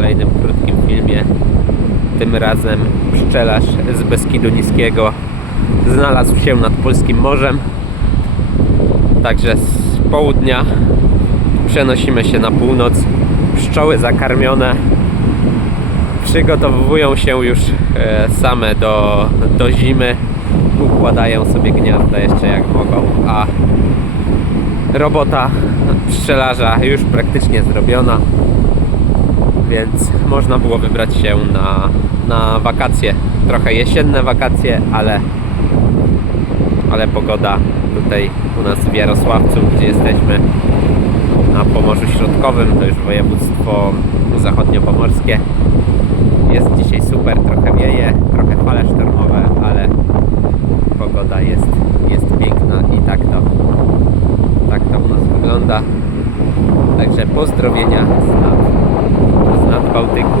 kolejnym krótkim filmie. Tym razem pszczelarz z Beskidu Niskiego znalazł się nad Polskim Morzem. Także z południa przenosimy się na północ. Pszczoły zakarmione przygotowują się już e, same do, do zimy. Układają sobie gniazda jeszcze jak mogą, a robota pszczelarza już praktycznie zrobiona, więc można było wybrać się na, na wakacje. Trochę jesienne wakacje, ale, ale pogoda tutaj u nas w Jarosławcu, gdzie jesteśmy na Pomorzu Środkowym, to już województwo zachodniopomorskie. Jest dzisiaj super, trochę wieje, trochę fale sztormowe, ale pogoda jest, jest piękna i tak to, tak to u nas wygląda. Także pozdrowienia z nad Bałtyku.